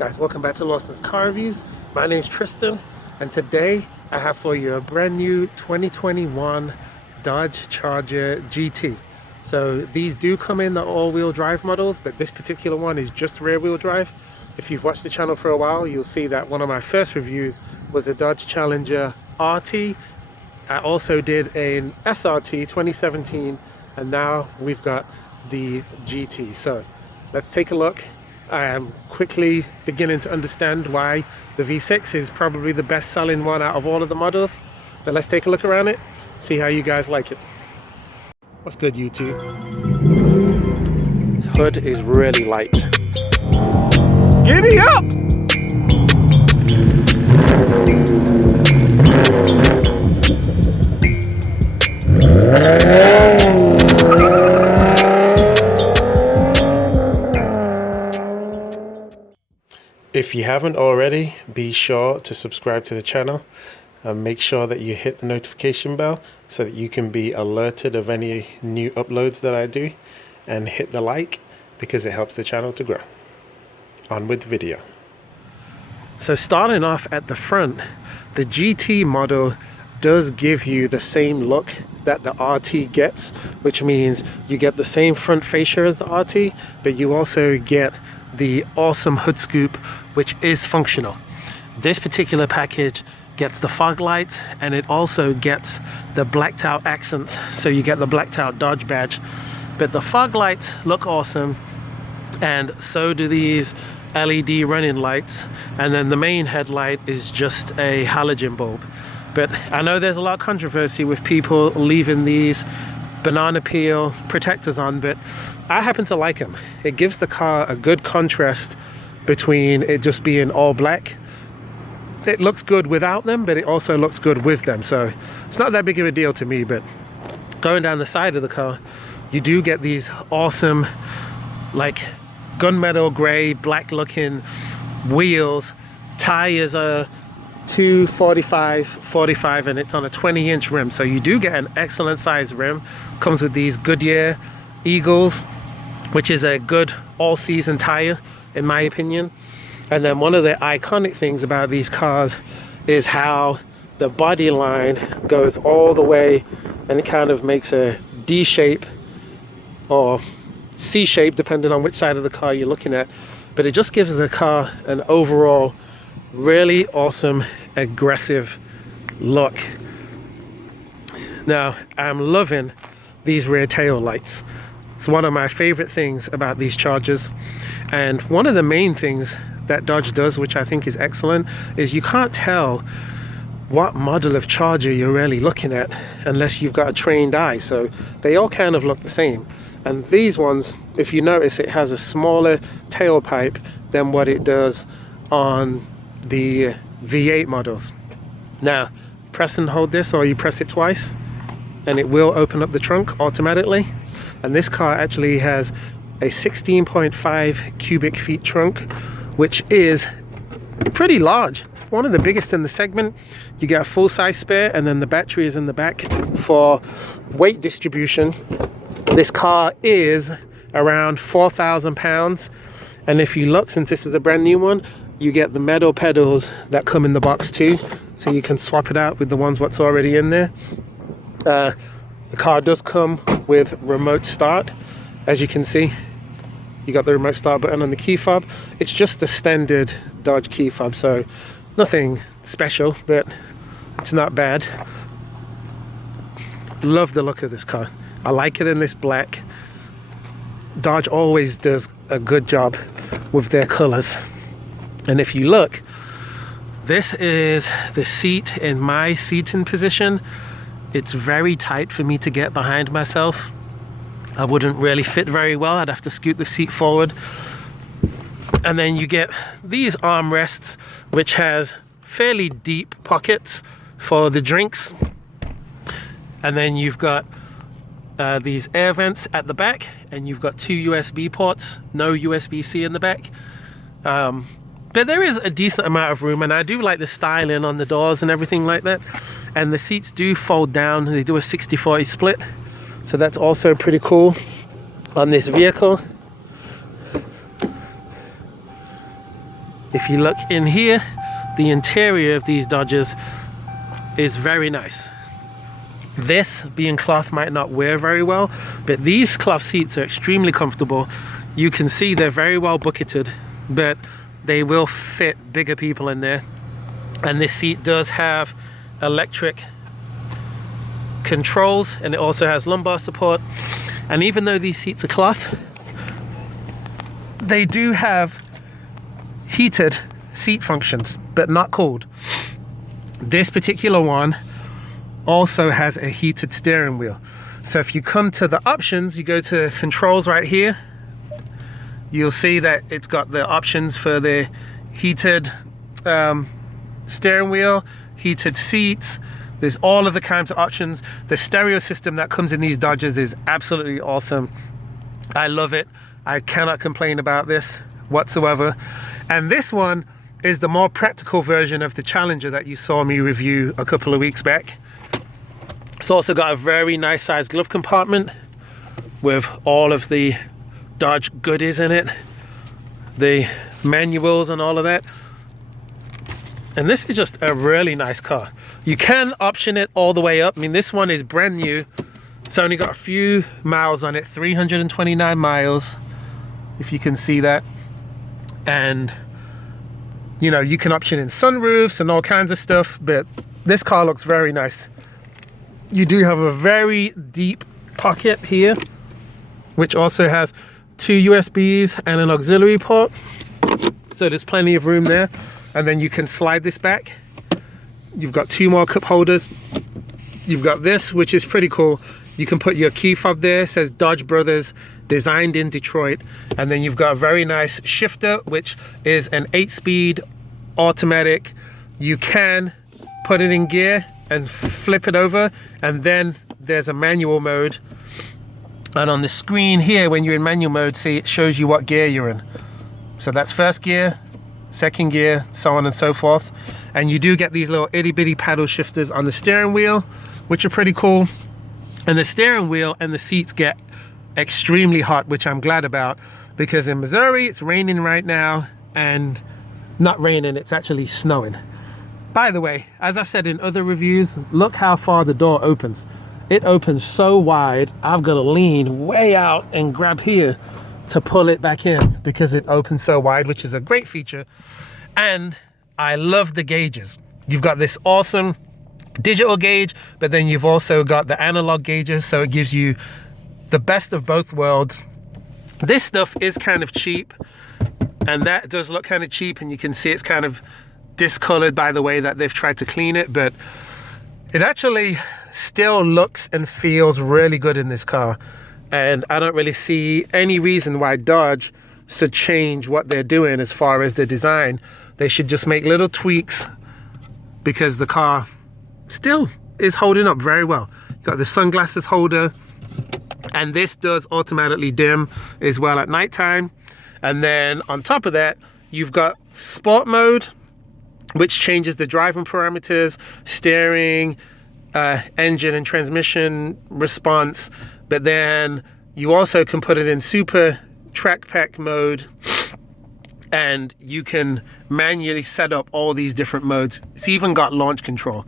Guys, welcome back to Lawson's Car Reviews. My name's Tristan, and today I have for you a brand new 2021 Dodge Charger GT. So these do come in the all-wheel drive models, but this particular one is just rear-wheel drive. If you've watched the channel for a while, you'll see that one of my first reviews was a Dodge Challenger RT. I also did an SRT 2017, and now we've got the GT. So let's take a look. I am quickly beginning to understand why the V6 is probably the best selling one out of all of the models. But let's take a look around it, see how you guys like it. What's good, YouTube? This hood is really light. Giddy up! If you haven't already, be sure to subscribe to the channel and make sure that you hit the notification bell so that you can be alerted of any new uploads that I do, and hit the like because it helps the channel to grow. On with the video. So starting off at the front, the GT model does give you the same look that the RT gets, which means you get the same front fascia as the RT, but you also get the awesome hood scoop, which is functional. This particular package gets the fog lights, and it also gets the blacked out accents, so you get the blacked out Dodge badge. But the fog lights look awesome, and so do these LED running lights, and then the main headlight is just a halogen bulb. But I know there's a lot of controversy with people leaving these banana peel protectors on, but I happen to like them. It gives the car a good contrast between it just being all black. It looks good without them, but it also looks good with them, so it's not that big of a deal to me. But going down the side of the car, you do get these awesome like gunmetal gray black looking wheels. Tires are 245/45, and it's on a 20-inch rim, so you do get an excellent size rim. Comes with these Goodyear Eagles, which is a good all-season tire in my opinion. And then one of the iconic things about these cars is how the body line goes all the way, and it kind of makes a D shape or C shape depending on which side of the car you're looking at. But it just gives the car an overall really awesome aggressive look. Now I'm loving these rear tail lights. It's one of my favorite things about these Chargers, and one of the main things that Dodge does, which I think is excellent, is you can't tell what model of Charger you're really looking at unless you've got a trained eye. So they all kind of look the same. And these ones, if you notice, it has a smaller tailpipe than what it does on the V8 models. Now, press and hold this, or you press it twice, and it will open up the trunk automatically. And this car actually has a 16.5 cubic feet trunk, which is pretty large. It's one of the biggest in the segment. You get a full-size spare, and then the battery is in the back for weight distribution. This car is around 4,000 pounds, and if you look, since this is a brand new one, you get the metal pedals that come in the box too, so you can swap it out with the ones what's already in there. The car does come with remote start. As you can see, you got the remote start button on the key fob. It's just the standard Dodge key fob, so nothing special, but it's not bad. Love the look of this car. I like it in this black. Dodge always does a good job with their colors. And if you look, this is the seat in my seating position. It's very tight for me to get behind myself. I wouldn't really fit very well. I'd have to scoot the seat forward. And then you get these armrests, which has fairly deep pockets for the drinks. And then you've got these air vents at the back, and you've got 2 USB ports, no USB-C in the back. But there is a decent amount of room, and I do like the styling on the doors and everything like that. And the seats do fold down. They do a 60-40 split, so that's also pretty cool on this vehicle. If you look in here, the interior of these Dodges is very nice. This, being cloth, might not wear very well, but these cloth seats are extremely comfortable. You can see they're very well bucketed, but they will fit bigger people in there. And this seat does have electric controls, and it also has lumbar support. And even though these seats are cloth, they do have heated seat functions, but not cooled. This particular one also has a heated steering wheel. So if you come to the options, you go to controls right here, you'll see that it's got the options for the heated steering wheel, heated seats. There's all of the kinds of options. The stereo system that comes in these Dodges is absolutely awesome. I love it. I cannot complain about this whatsoever. And this one is the more practical version of the Challenger that you saw me review a couple of weeks back. It's also got a very nice sized glove compartment with all of the Dodge goodies in it, the manuals and all of that. And this is just a really nice car. You can option it all the way up. I mean, this one is brand new. It's only got a few miles on it, 329 miles, if you can see that. And you know, you can option in sunroofs and all kinds of stuff, but this car looks very nice. You do have a very deep pocket here, which also has 2 USBs and an auxiliary port. So there's plenty of room there. And then you can slide this back. You've got 2 more cup holders. You've got this, which is pretty cool. You can put your key fob there. It says Dodge Brothers, designed in Detroit. And then you've got a very nice shifter, which is an 8-speed automatic. You can put it in gear and flip it over, and then there's a manual mode. And on the screen here, when you're in manual mode, see, it shows you what gear you're in. So that's first gear, second gear, so on and so forth. And you do get these little itty bitty paddle shifters on the steering wheel, which are pretty cool. And the steering wheel and the seats get extremely hot, which I'm glad about, because in Missouri it's raining right now, and not raining, it's actually snowing. By the way, as I've said in other reviews, look how far the door opens. It opens so wide, I've got to lean way out and grab here to pull it back in because it opens so wide, which is a great feature. And I love the gauges. You've got this awesome digital gauge, but then you've also got the analog gauges, so it gives you the best of both worlds. This stuff is kind of cheap, and that does look kind of cheap, and you can see it's kind of discolored by the way that they've tried to clean it, but it actually still looks and feels really good in this car. And I don't really see any reason why Dodge should change what they're doing as far as the design. They should just make little tweaks, because the car still is holding up very well. You've got the sunglasses holder, and this does automatically dim as well at nighttime. And then on top of that, you've got sport mode, which changes the driving parameters, steering, engine and transmission response. But then you also can put it in super track pack mode, and you can manually set up all these different modes. It's even got launch control,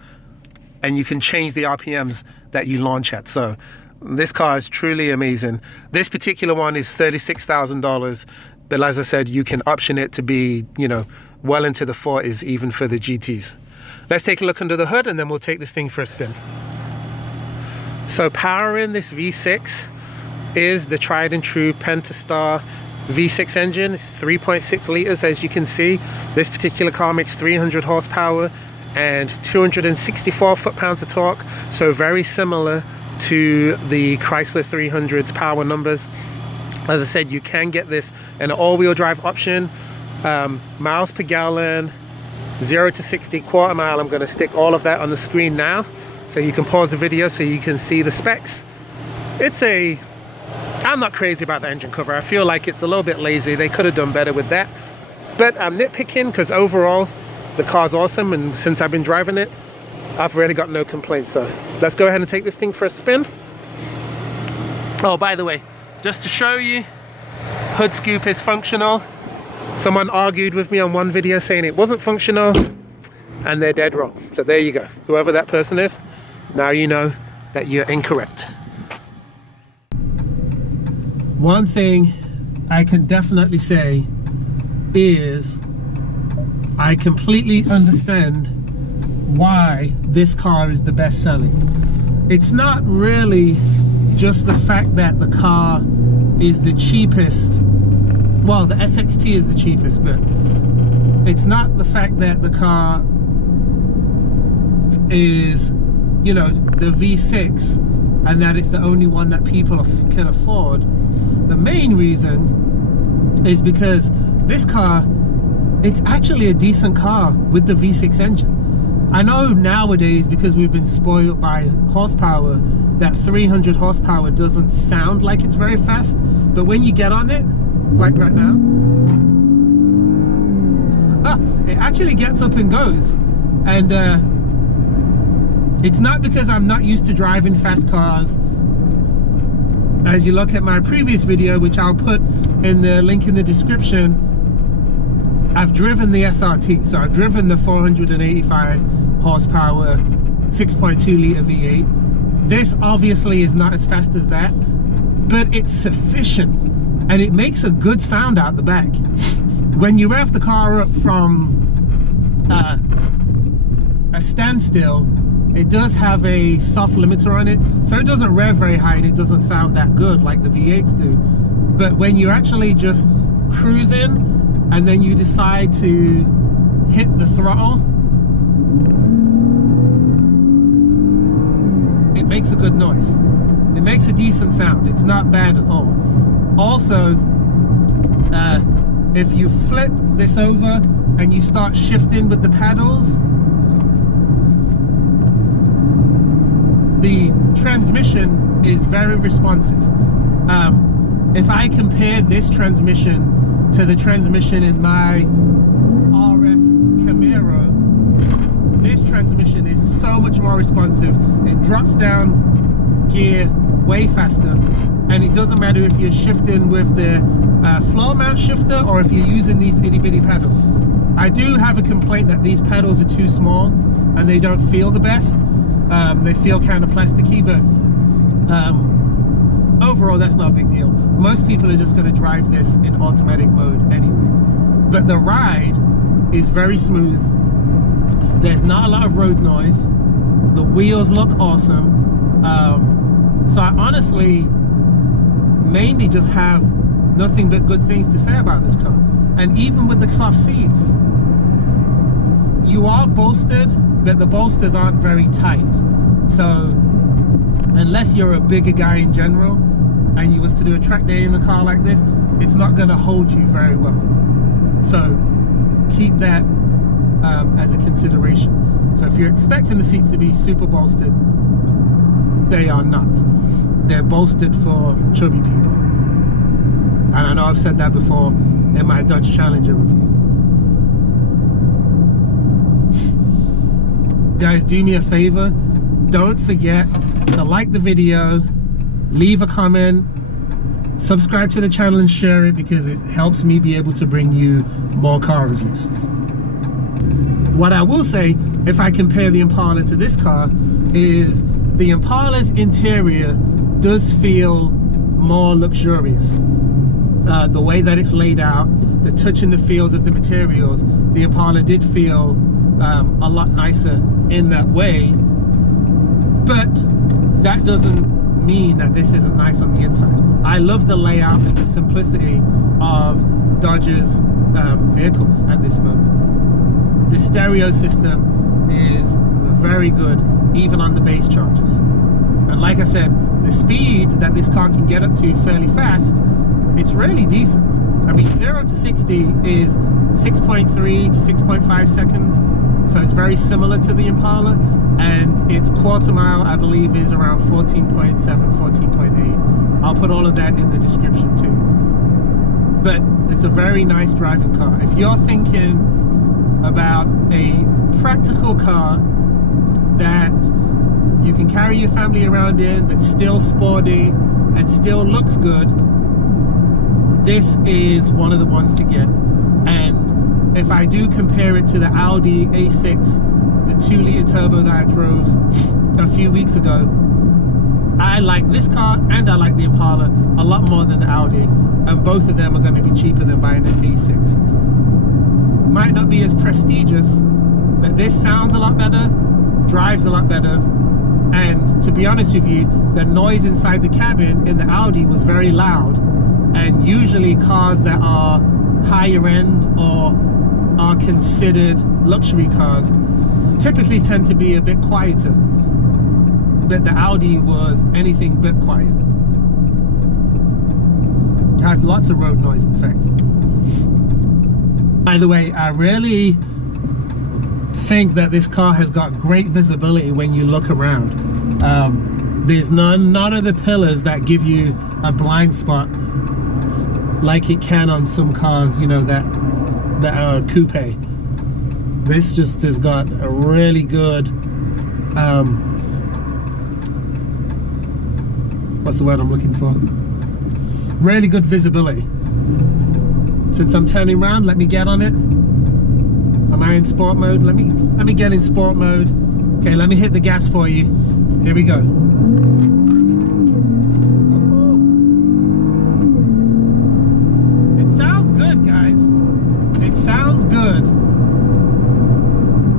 and you can change the RPMs that you launch at. So this car is truly amazing. This particular one is $36,000, but as I said, you can option it to be, you know, well into the 40s even for the GTs. Let's take a look under the hood, and then we'll take this thing for a spin. So powering this V6 is the tried and true Pentastar V6 engine. It's 3.6 liters, as you can see. This particular car makes 300 horsepower and 264 foot-pounds of torque, so very similar to the Chrysler 300's power numbers. As I said, you can get this in an all-wheel drive option. Miles per gallon, 0 to 60, quarter mile. I'm going to stick all of that on the screen now, so you can pause the video so you can see the specs. I'm not crazy about the engine cover. I feel like it's a little bit lazy. They could have done better with that, but I'm nitpicking because overall the car's awesome, and since I've been driving it, I've really got no complaints. So let's go ahead and take this thing for a spin. Oh, by the way, just to show you, hood scoop is functional. Someone argued with me on one video saying it wasn't functional, and they're dead wrong. So there you go. Whoever that person is, now you know that you're incorrect. One thing I can definitely say is I completely understand why this car is the best selling. It's not really just the fact that the car is the cheapest. Well, the SXT is the cheapest, but it's not the fact that the car is, you know, the V6 and that it's the only one that people can afford. The main reason is because this car, it's actually a decent car with the V6 engine. I know nowadays, because we've been spoiled by horsepower, that 300 horsepower doesn't sound like it's very fast, but when you get on it, like right now, it actually gets up and goes. And it's not because I'm not used to driving fast cars. As you look at my previous video, which I'll put in the link in the description, I've driven the SRT. So I've driven the 485 horsepower 2.2 litre V8. This obviously is not as fast as that, but it's sufficient and it makes a good sound out the back. When you rev the car up from a standstill, it does have a soft limiter on it, so it doesn't rev very high and it doesn't sound that good like the V8s do. But when you're actually just cruising and then you decide to hit the throttle, it makes a good noise. It makes a decent sound. It's not bad at all. Also, if you flip this over and you start shifting with the paddles, the transmission is very responsive. If I compare this transmission to the transmission in my RS Camaro, this transmission is so much more responsive. It drops down gear way faster, and it doesn't matter if you're shifting with the floor mount shifter or if you're using these itty bitty paddles. I do have a complaint that these paddles are too small and they don't feel the best. They feel kind of plasticky, but overall that's not a big deal. Most people are just going to drive this in automatic mode anyway. But the ride is very smooth. There's not a lot of road noise. The wheels look awesome. So I honestly mainly just have nothing but good things to say about this car. And even with the cloth seats, you are bolstered, but the bolsters aren't very tight. So unless you're a bigger guy in general and you was to do a track day in a car like this, it's not going to hold you very well. So keep that as a consideration. So if you're expecting the seats to be super bolstered, they are not. They're bolstered for chubby people. And I know I've said that before in my Dodge Challenger review. Guys, do me a favor. Don't forget to like the video, leave a comment, subscribe to the channel and share it, because it helps me be able to bring you more car reviews. What I will say, if I compare the Impala to this car, is the Impala's interior does feel more luxurious. The way that it's laid out, the touch and the feels of the materials, the Impala did feel a lot nicer in that way, but that doesn't mean that this isn't nice on the inside. I love the layout and the simplicity of Dodge's vehicles at this moment. The stereo system is very good, even on the base chargers. And like I said, the speed that this car can get up to fairly fast, it's really decent. I mean, 0 to 60 is 6.3 to 6.5 seconds, so it's very similar to the Impala, and its quarter mile, I believe, is around 14.7, 14.8. I'll put all of that in the description too. But it's a very nice driving car. If you're thinking about a practical car that you can carry your family around in, but still sporty and still looks good, this is one of the ones to get. And if I do compare it to the Audi A6, the 2-liter turbo that I drove a few weeks ago, I like this car and I like the Impala a lot more than the Audi, and both of them are going to be cheaper than buying an A6. Might not be as prestigious, but this sounds a lot better, drives a lot better, and to be honest with you, the noise inside the cabin in the Audi was very loud, and usually cars that are higher end or are considered luxury cars typically tend to be a bit quieter, but the Audi was anything but quiet. It had lots of road noise, in fact. By the way, I really think that this car has got great visibility when you look around. There's none of the pillars that give you a blind spot like it can on some cars, you know, that are coupe. This just has got a really good what's the word I'm looking for? Really good visibility. Since I'm turning around, let me get on it. Am I in sport mode? Let me get in sport mode. Okay, let me hit the gas for you. Here we go. It sounds good, guys. It sounds good.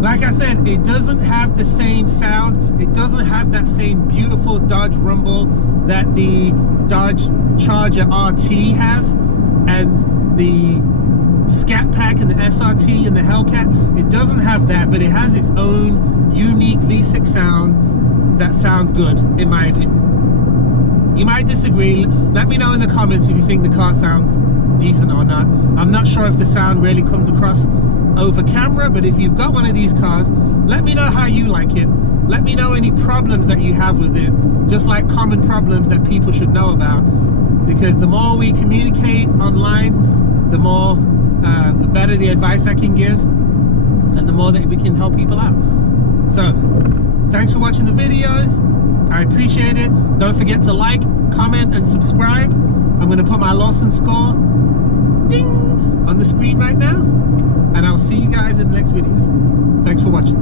Like I said, it doesn't have the same sound. It doesn't have that same beautiful Dodge rumble that the Dodge Charger RT has, and the Scat Pack and the SRT and the Hellcat. It doesn't have that, but it has its own unique V6 sound that sounds good, in my opinion. You might disagree. Let me know in the comments if you think the car sounds decent or not. I'm not sure if the sound really comes across over camera, but if you've got one of these cars, let me know how you like it. Let me know any problems that you have with it, just like common problems that people should know about, because the more we communicate online, the more the better the advice I can give, and the more that we can help people out. So thanks for watching the video. I appreciate it. Don't forget to like, comment, and subscribe. I'm going to put my Lawson score ding on the screen right now, and I'll see you guys in the next video. Thanks for watching.